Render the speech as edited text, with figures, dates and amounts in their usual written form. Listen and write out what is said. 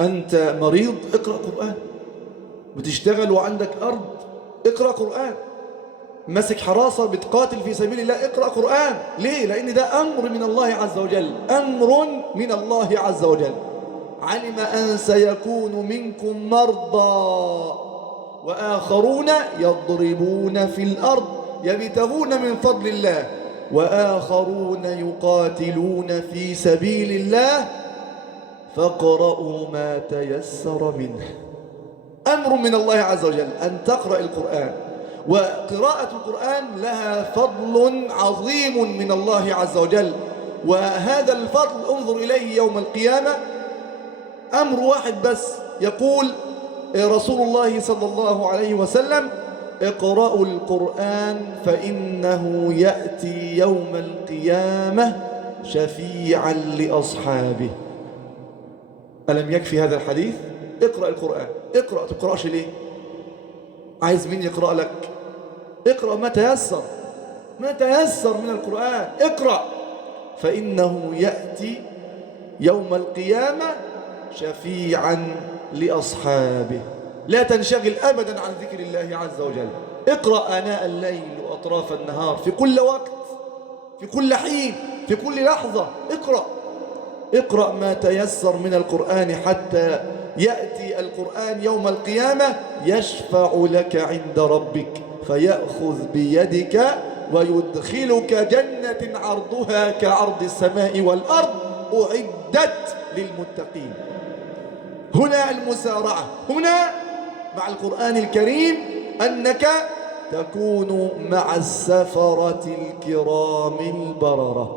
أنت مريض، اقرأ قرآن. بتشتغل وعندك أرض، اقرأ قرآن. مسك حراسة بتقاتل في سبيل الله، اقرأ قرآن. ليه؟ لأن ده أمر من الله عز وجل، أمر من الله عز وجل. علم أن سيكون منكم مرضى وآخرون يضربون في الأرض يبتغون من فضل الله وآخرون يقاتلون في سبيل الله فاقرؤوا ما تيسر منه. أمر من الله عز وجل أن تقرأ القرآن، وقراءة القرآن لها فضل عظيم من الله عز وجل، وهذا الفضل انظر إليه يوم القيامة. أمر واحد بس، يقول رسول الله صلى الله عليه وسلم: اقرأوا القرآن فإنه يأتي يوم القيامة شفيعا لأصحابه. ألم يكفي هذا الحديث؟ اقرأ القرآن. اقرأ، تقرأش ليه؟ عايز مين يقرأ لك؟ اقرأ ما تيسر، ما تيسر من القرآن. اقرأ فإنه يأتي يوم القيامة شفيعا لأصحابه. لا تنشغل أبدا عن ذكر الله عز وجل. اقرأ آناء الليل وأطراف النهار، في كل وقت، في كل حين، في كل لحظة. اقرأ، اقرأ ما تيسر من القرآن حتى يأتي القرآن يوم القيامة يشفع لك عند ربك فيأخذ بيدك ويدخلك جنة عرضها كعرض السماء والأرض أعدت للمتقين. هنا المسارعة، هنا مع القرآن الكريم أنك تكون مع السفرة الكرام البررة.